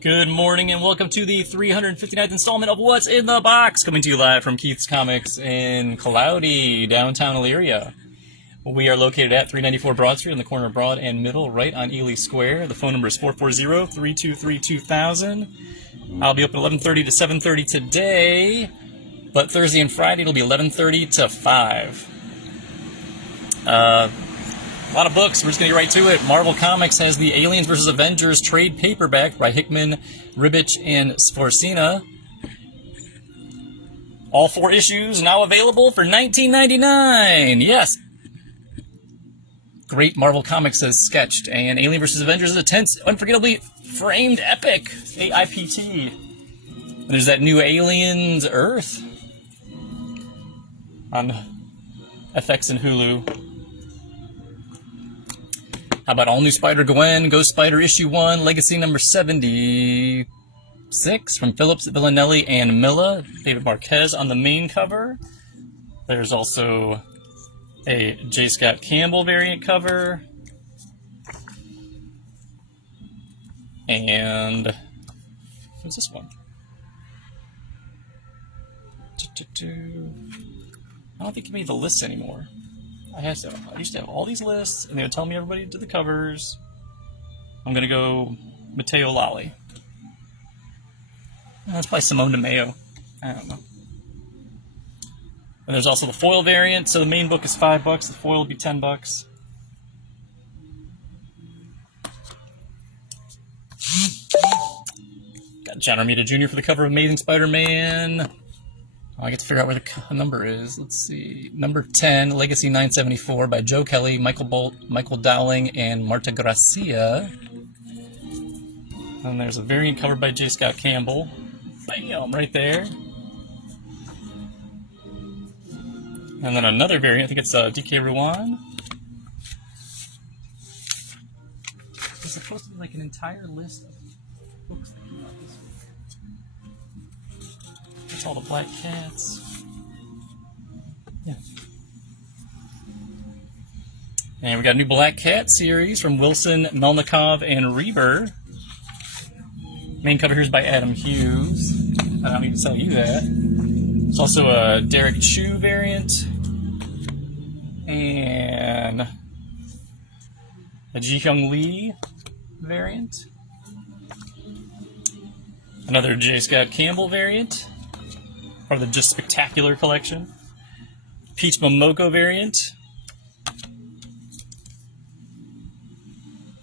Good morning and welcome to the 359th installment of What's in the Box, coming to you live from Keith's Comics in cloudy downtown Elyria. We are located at 394 Broad Street on the corner of Broad and Middle, right on Ely Square. The phone number is 440-323-2000. I'll be open 11:30 to 7:30 today, but Thursday and Friday it'll be 11:30 to 5. A lot of books. We're just going to get right to it. Marvel Comics has the Aliens vs. Avengers trade paperback by Hickman, Ribic, and Sforcina. All 4 issues now available for $19.99. Yes. Great Marvel Comics has sketched. And Alien vs. Avengers is a tense, unforgettably framed epic. AIPT. And there's that new Aliens Earth on FX and Hulu. How about All New Spider-Gwen, Ghost Spider Issue 1, Legacy number 76 from Phillips, Villanelli, and Milla. David Marquez on the main cover. There's also a J. Scott Campbell variant cover. And what's this one? I don't think it made the list anymore. I used to have all these lists, and they would tell me everybody did the covers. I'm going to go Matteo Lally. That's probably Simone DeMeo. I don't know. And there's also the foil variant. So the main book is $5. The foil will be $10. Got John Romita Jr. for the cover of Amazing Spider-Man. I get to figure out where the number is. Let's see. Number 10, Legacy 974 by Joe Kelly, Michael Bolt, Michael Dowling, and Marta Gracia. And there's a variant covered by J. Scott Campbell. Bam! Right there. And then another variant, I think it's DK Ruan. It's supposed to be like an entire list of books that come out this week. That's all the Black Cats. Yeah. And we got a new Black Cat series from Wilson, Melnikov, and Reber. Main cover here is by Adam Hughes. I don't need to tell you that. There's also a Derek Chu variant. And a Ji-Hyung Lee variant. Another J. Scott Campbell variant. Part of the Just Spectacular collection. Peach Momoko variant.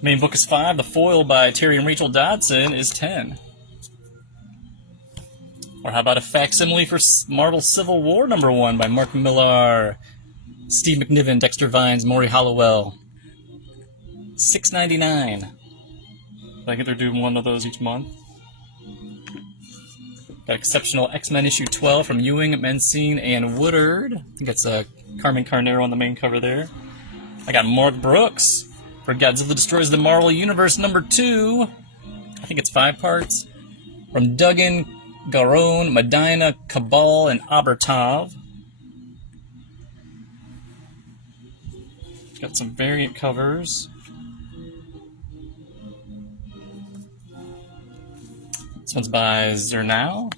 Main book is 5. The foil by Terry and Rachel Dodson is 10. Or how about a facsimile for Marvel Civil War number 1 by Mark Millar, Steve McNiven, Dexter Vines, Maury Hollowell. $6.99. I think they're doing one of those each month. Got Exceptional X-Men issue 12 from Ewing, Mencine, and Woodard. I think it's Carmen Carnero on the main cover there. I got Mark Brooks for Godzilla Destroys the Marvel Universe number 2. I think it's 5 parts. From Duggan, Garone, Medina, Cabal, and Abertov. Got some variant covers. This one's by Zernow.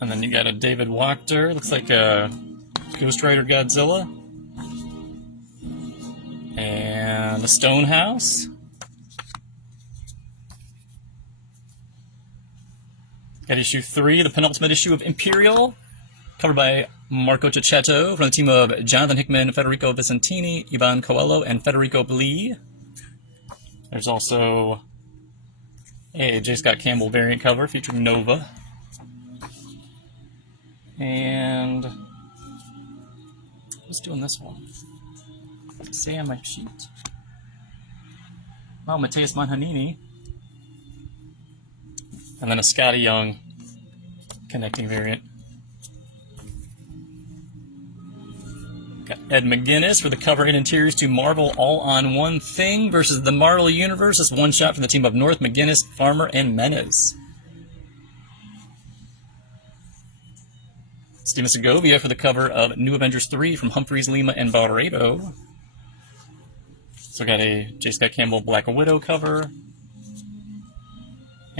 And then you got a David Wachter. Looks like a Ghost Rider Godzilla. And a Stonehouse. Got issue 3, the penultimate issue of Imperial. Covered by Marco Cicchetto from the team of Jonathan Hickman, Federico Vicentini, Ivan Coelho, and Federico Blee. There's also a J. Scott Campbell variant cover featuring Nova. And who's doing this one? What's it say on my sheet? Oh, Mateus Manhanini. And then a Scotty Young connecting variant. Got Ed McGuinness for the cover and interiors to Marvel All on One Thing versus the Marvel Universe. This one shot from the team of North, McGuinness, Farmer, and Menes. Steven Segovia for the cover of New Avengers 3 from Humphreys, Lima, and Barreto. So we got a J. Scott Campbell Black Widow cover.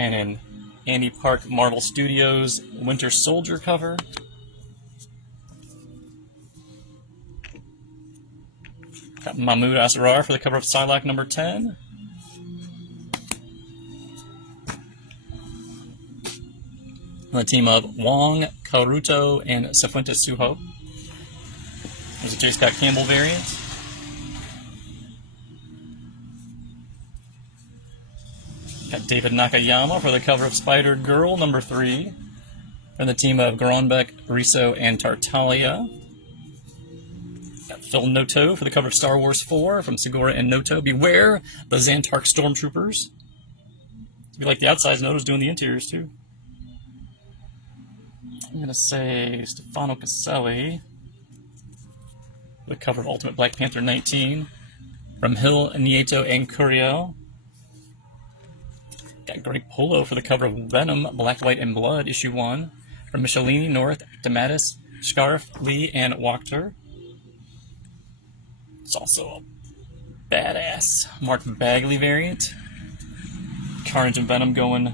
And an Andy Park Marvel Studios Winter Soldier cover. Got Mahmoud Asrar for the cover of Psylocke number 10. On the team of Wong, Karuto, and Cifuentes Suho. There's a J. Scott Campbell variant. Got David Nakayama for the cover of Spider-Girl number 3. From the team of Gronbeck, Riso, and Tartaglia. Got Phil Noto for the cover of Star Wars 4 from Segura and Noto. Beware the Xantark Stormtroopers. If you like the outsides, Noto's doing the interiors too. I'm going to say Stefano Caselli for the cover of Ultimate Black Panther 19 from Hill, Nieto, and Curiel. Got Greg Polo for the cover of Venom, Black, White, and Blood, issue 1 from Michelini, North, DeMatteis, Scarf, Lee, and Wachter. It's also a badass Mark Bagley variant. Carnage and Venom going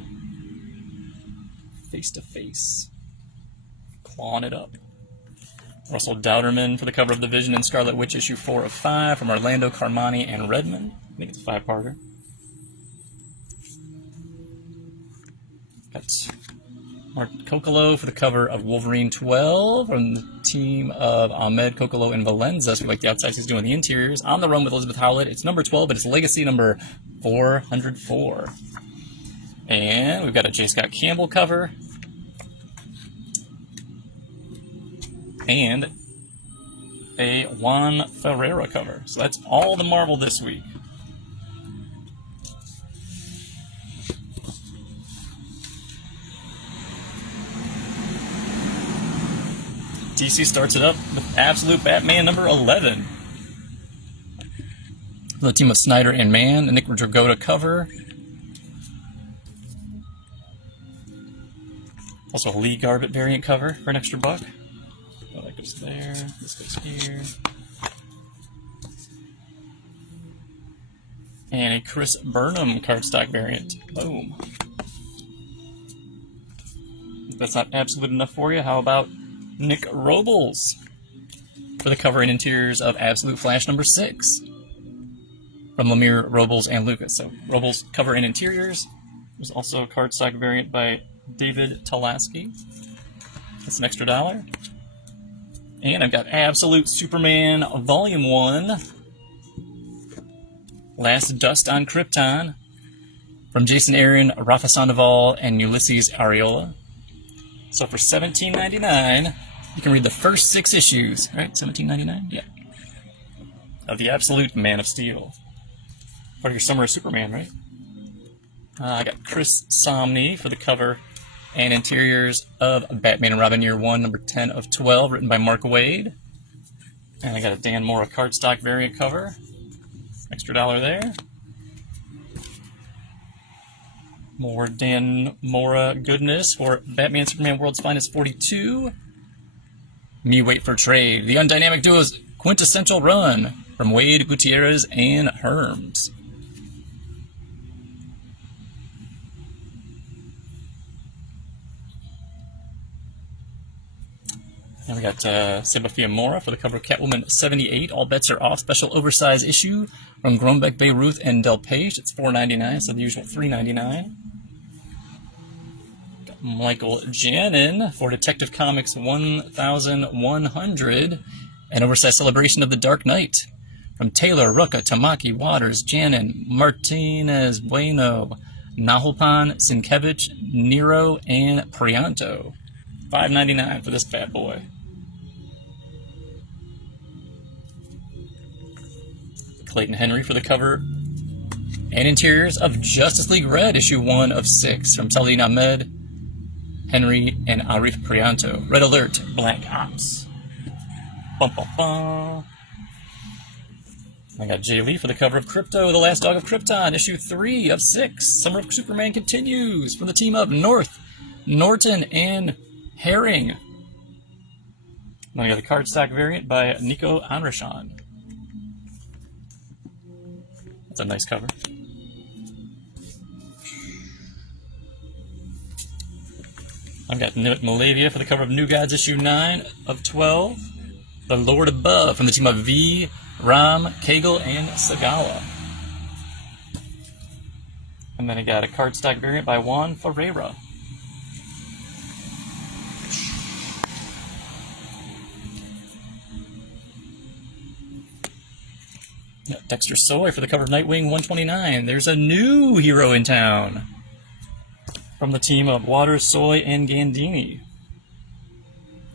face to face. Clawing it up. Russell Dowderman for the cover of The Vision and Scarlet Witch issue 4 of 5 from Orlando, Carmani, and Redmond. I think it's a 5-parter. Got Mark Kokolo for the cover of Wolverine 12 from the team of Ahmed, Kokolo, and Valenza. So we like the outsides, he's doing the interiors. On the Run with Elizabeth Howlett. It's number 12, but it's Legacy number 404. And we've got a J. Scott Campbell cover. And a Juan Ferreira cover. So that's all the Marvel this week. DC starts it up with Absolute Batman number 11. The team of Snyder and Mann, the Nick Dragotta cover. Also a Lee Garbett variant cover for an extra $1. Oh, that goes there, this goes here. And a Chris Burnham cardstock variant. Boom. If that's not absolute enough for you, how about Nick Robles for the cover and interiors of Absolute Flash number 6 from Lemire, Robles, and Lucas. So Robles cover and interiors. There's also a cardstock variant by David Talaski. That's an extra $1. And I've got Absolute Superman Volume 1, Last Dust on Krypton from Jason Aaron, Rafa Sandoval, and Ulysses Ariola. So for $17.99, you can read the first 6 issues, right? $17.99? Yeah. Of the Absolute Man of Steel. Part of your Summer of Superman, right? I got Chris Samnee for the cover and interiors of Batman and Robin Year 1, number 10 of 12, written by Mark Waid. And I got a Dan Mora cardstock variant cover. Extra $1 there. More Dan Mora goodness for Batman Superman World's Finest 42. Me Wait for Trade. The Undynamic Duo's quintessential run from Wade, Gutierrez, and Herms. And we got Sebafia Mora for the cover of Catwoman 78. All bets are off. Special oversized issue from Groenbeck, Beirut, and Del Page. It's $4.99, so the usual $3.99. Got Michael Janin for Detective Comics 1100. An oversized celebration of the Dark Knight from Taylor, Rucka, Tamaki, Waters, Janin, Martinez, Bueno, Nahalpan, Sienkiewicz, Nero, and Prianto. $5.99 for this bad boy. Clayton Henry for the cover and interiors of Justice League Red, issue 1 of 6, from Saladin Ahmed, Henry, and Arif Prianto. Red Alert, Black Ops. Bum, bum, bum. I got Jay Lee for the cover of Crypto, The Last Dog of Krypton, issue 3 of 6. Summer of Superman continues from the team of North, Norton, and Herring. Then we got the cardstock variant by Nico Anrashan. That's a nice cover. I've got Nimit Malavia for the cover of New Gods issue 9 of 12. The Lord Above from the team of V, Ram, Cagle, and Sagala. And then I got a cardstock variant by Juan Ferreira. Dexter Soy for the cover of Nightwing 129. There's a new hero in town from the team of Waters, Soy, and Gandini.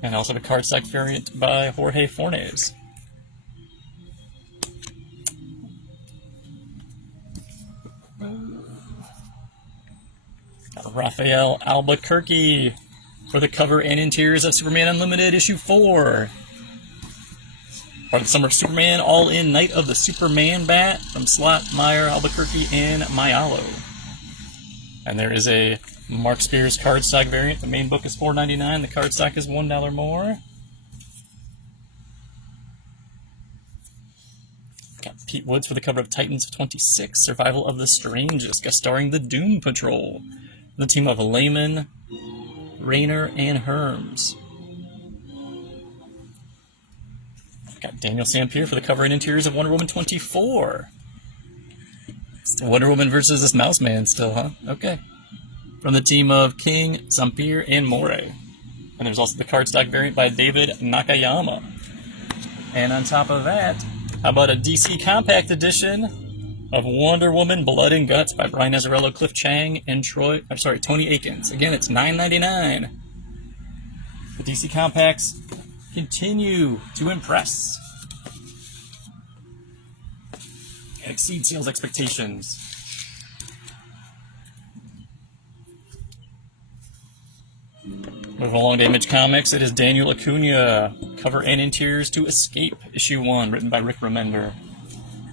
And also the cardstock variant by Jorge Fornes. Got Rafael Albuquerque for the cover and interiors of Superman Unlimited issue 4. Part of the Summer of Superman, All In Night of the Superman Bat from Slott, Meyer, Albuquerque, and Mayalo. And there is a Mark Spears cardstock variant. The main book is $4.99. The cardstock is $1 more. Got Pete Woods for the cover of Titans 26, Survival of the Strangest, guest starring the Doom Patrol. The team of Layman, Rayner, and Herms. Got Daniel Sampier for the cover and interiors of Wonder Woman 24. It's Wonder Woman versus this Mouse Man still, huh? Okay. From the team of King, Sampier, and More. And there's also the cardstock variant by David Nakayama. And on top of that, how about a DC Compact Edition of Wonder Woman Blood and Guts by Brian Azzarello, Cliff Chang, and Tony Akins. Again, it's $9.99. The DC Compacts continue to impress and exceed sales expectations. Moving along to Image Comics, it is Daniel Acuna, cover and interiors to Escape, issue 1, written by Rick Remender.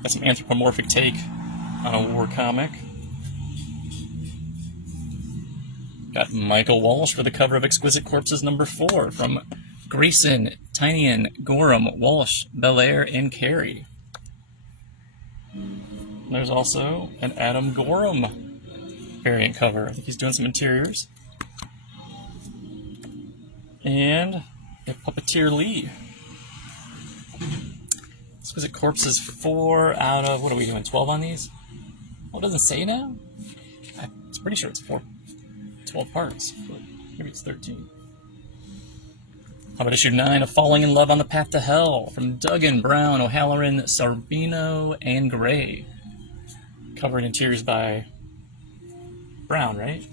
That's an anthropomorphic take on a war comic. Got Michael Walsh for the cover of Exquisite Corpses number 4 from Grayson, Tynion, Gorham, Walsh, Belair, and Carey. There's also an Adam Gorham variant cover. I think he's doing some interiors. And a Puppeteer Lee. Exquisite Corpses 4 out of, what are we doing, 12 on these? Well, it doesn't say now. I'm pretty sure it's 12 parts, but maybe it's 13. How about issue 9 of Falling in Love on the Path to Hell from Duggan, Brown, O'Halloran, Sarbino, and Gray. Cover and interiors by Brown, right?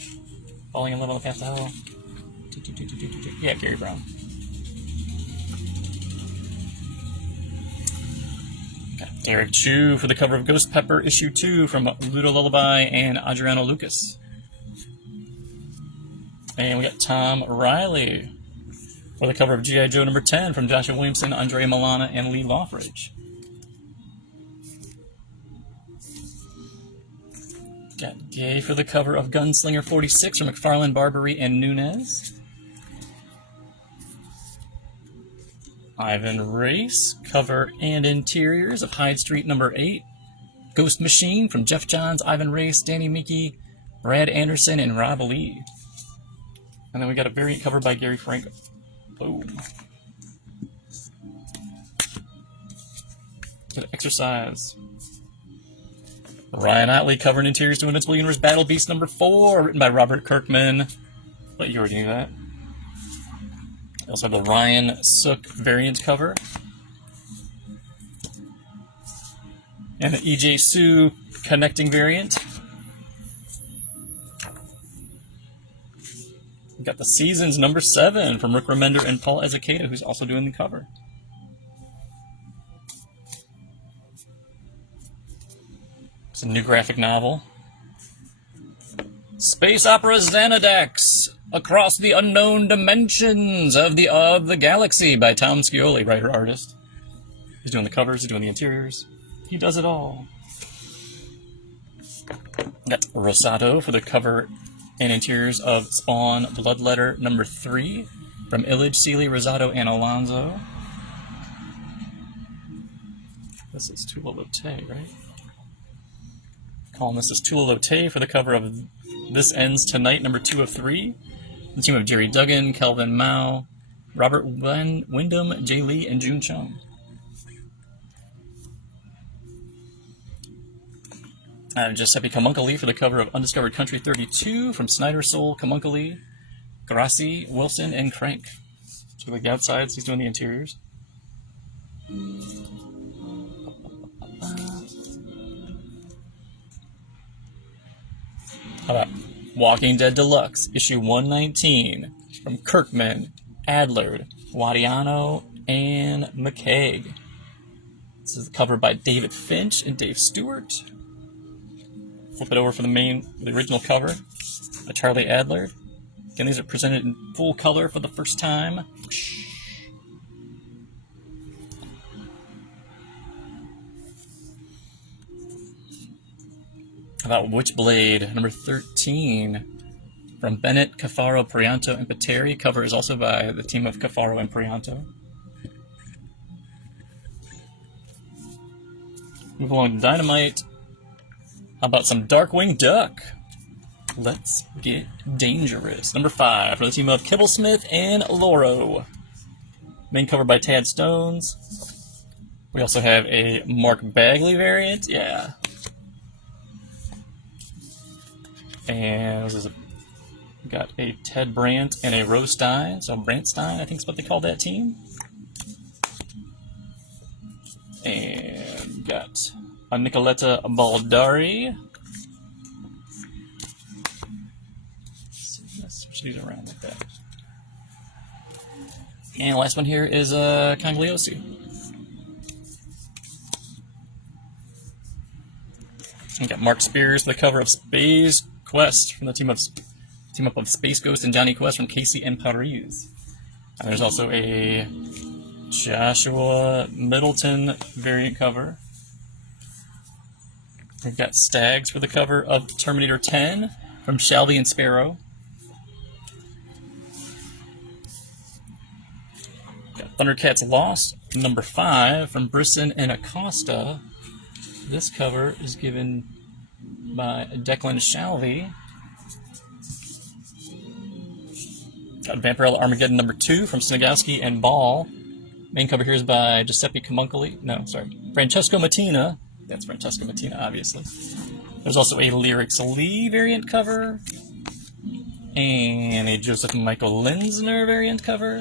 Falling in Love on the Path to Hell. Yeah, Gary Brown. Got Eric Chu for the cover of Ghost Pepper issue 2 from Ludo Lullaby and Adriano Lucas. And we got Tom Riley for the cover of G.I. Joe number 10 from Joshua Williamson, Andrea Milana, and Lee Lothridge. Got Gay for the cover of Gunslinger 46 from McFarlane, Barbary, and Nunez. Ivan Race, cover and interiors of Hyde Street number 8. Ghost Machine from Jeff Johns, Ivan Race, Danny Miki, Brad Anderson, and Rob Lee. And then we got a variant cover by Gary Franco. Boom. Good exercise. Ryan Otley, cover and interiors to Invincible Universe Battle Beast number 4, written by Robert Kirkman. But you already knew that. We also have the Ryan Sook variant cover. And the E.J. Sue connecting variant. We've got the Seasons number 7 from Rick Remender and Paul Ezekata, who's also doing the cover. It's a new graphic novel. Space Opera Xanadex, Across the Unknown Dimensions of the Galaxy by Tom Scioli, writer-artist. He's doing the covers, he's doing the interiors. He does it all. That's Rosato for the cover and interiors of Spawn Bloodletter number 3 from Illich, Seeley, Rosato, and Alonso. This is Tula Lotay, right? Calling this is Tula Lotay for the cover of This Ends Tonight number 2 of 3 The team of Jerry Duggan, Kelvin Mao, Robert Wyndham, Jay Lee, and June Chung. Giuseppe Camuncoli for the cover of Undiscovered Country 32 from Snyder, Soul, Camuncoli, Grassi, Wilson, and Crank. So like the outsides, he's doing the interiors. How about Walking Dead Deluxe, issue 119 from Kirkman, Adler, Guadiano, and McCaig. This is the cover by David Finch and Dave Stewart. Flip it over for the original cover by Charlie Adler. Again, these are presented in full color for the first time. How about Witchblade, number 13, from Bennett, Cafaro, Prianto, and Pateri. Cover is also by the team of Cafaro and Prianto. Move along to Dynamite. How about some Darkwing Duck? Let's get dangerous. Number 5 for the team of Kibblesmith and Loro. Main cover by Tad Stones. We also have a Mark Bagley variant. Yeah. And we got a Ted Brandt and a Rose Stein. So Brandtstein, I think is what they call that team. And got a Nicoletta Baldari. Let's switch these around like that. And the last one here is Congliosi. We got Mark Spears for the cover of Space Quest from the team up of Space Ghost and Johnny Quest from Casey and Paris. And there's also a Joshua Middleton variant cover. We've got Stags for the cover of Terminator 10 from Shelby and Sparrow. Got Thundercats Lost, number 5 from Brisson and Acosta. This cover is given by Declan Shalvey. Got Vampirella Armageddon number 2 from Snagowski and Ball. Main cover here is by Giuseppe Camuncoli. No, sorry. Francesco Mattina. That's Francesco Mattina, obviously. There's also a Lyrics Lee variant cover. And a Joseph Michael Linsner variant cover.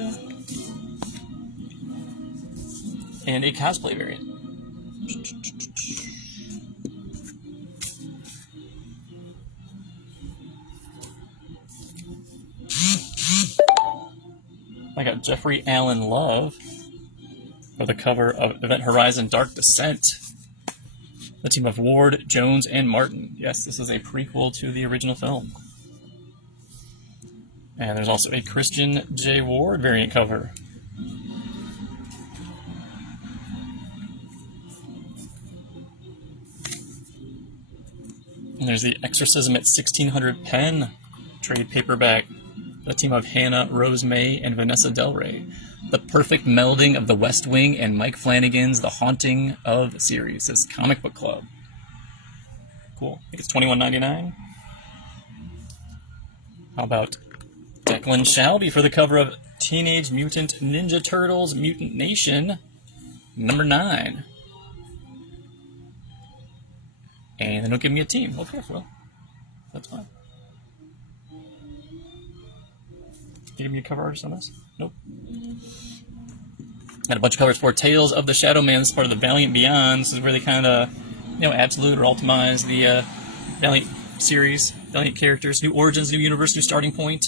And a cosplay variant. I got Jeffrey Allen Love for the cover of Event Horizon Dark Descent. The team of Ward, Jones, and Martin. Yes, this is a prequel to the original film. And there's also a Christian J. Ward variant cover. And there's the Exorcism at 1600 pen trade paperback. The team of Hannah Rose May and Vanessa Del Rey. The perfect melding of The West Wing and Mike Flanagan's The Haunting of series. This Comic Book Club. Cool. I think it's $21.99. How about Declan Shalvey for the cover of Teenage Mutant Ninja Turtles Mutant Nation, number 9. And they don't give me a team. Okay, well, that's fine. Can you give me a cover artist on this? Nope. Got a bunch of covers for Tales of the Shadow Man. This is part of the Valiant Beyond. This is where they kind of, absolute or ultimize the Valiant series, Valiant characters, new origins, new universe, new starting point.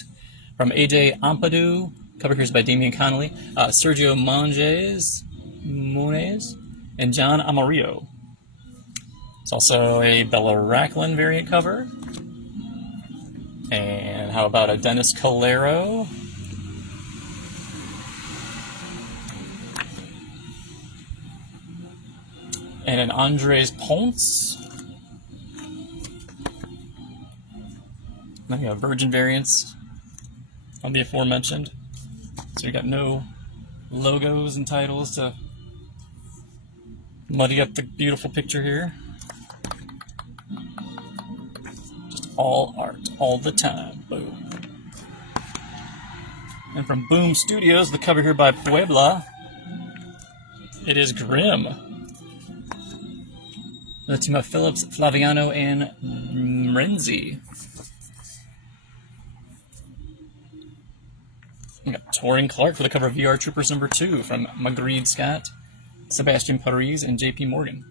From AJ Ampadu. Cover here is by Damian Connolly. Sergio Moniz, and John Amarillo. It's also a Bella Racklin variant cover. And how about a Dennis Calero? And an Andres Ponce. Then you have Virgin variants on the aforementioned. So you got no logos and titles to muddy up the beautiful picture here. Just all art, all the time. Boom. And from Boom Studios, the cover here by Puebla, it is Grimm. The team of Phillips, Flaviano, and Renzi. We got Torin Clark for the cover of VR Troopers #2 from Magritte Scott, Sebastian Parise, and JP Morgan.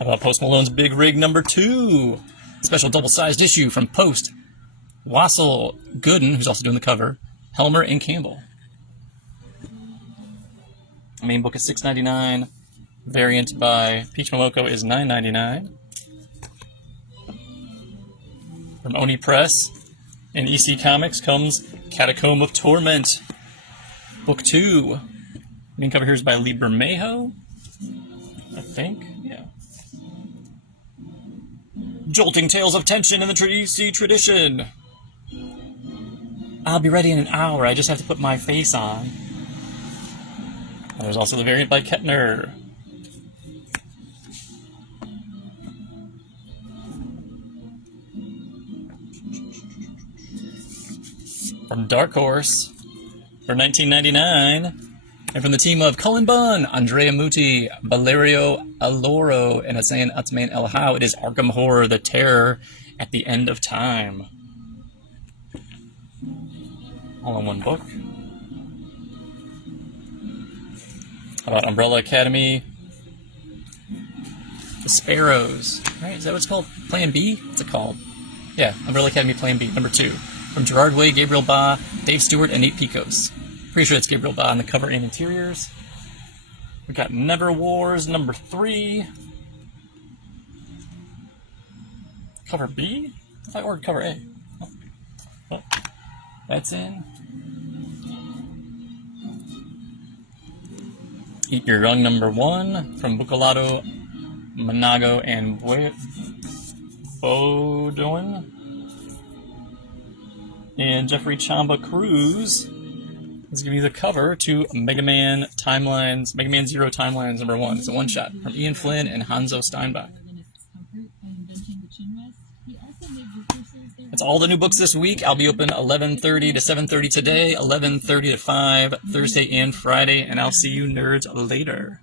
How about Post Malone's Big Rig #2? Special double-sized issue from Post. Wassel Gooden, who's also doing the cover, Helmer, and Campbell. The main book is $6.99. Variant by Peach Momoko is $9.99. From Oni Press and EC Comics comes Catacomb of Torment, Book 2. Main cover here is by Lee Bermejo, I think. Yeah. Jolting tales of tension in the DC tradition. I'll be ready in an hour. I just have to put my face on. And there's also the variant by Kettner. From Dark Horse for $19.99. And from the team of Cullen Bunn, Andrea Muti, Valerio Aloro, and Hassan Utsman El How, it is Arkham Horror, The Terror at the End of Time. All in one book. How about Umbrella Academy? The Sparrows. Right? Is that what it's called? Plan B? What's it called? Yeah, Umbrella Academy Plan B, #2. From Gerard Way, Gabriel Ba, Dave Stewart, and Nate Picos. Pretty sure it's Gabriel Ba on the cover and interiors. We got Never Wars #3. Cover B? I ordered cover A. Oh. That's in. Eat Your Young #1 from Bucolato, Monago, and Bodoin. And Jeffrey Chamba Cruz is giving you the cover to Mega Man Zero Timelines #1. It's a one-shot from Ian Flynn and Hanzo Steinbach. That's all the new books this week. I'll be open 11:30 to 7:30 today, 11:30 to 5 Thursday and Friday, and I'll see you nerds later.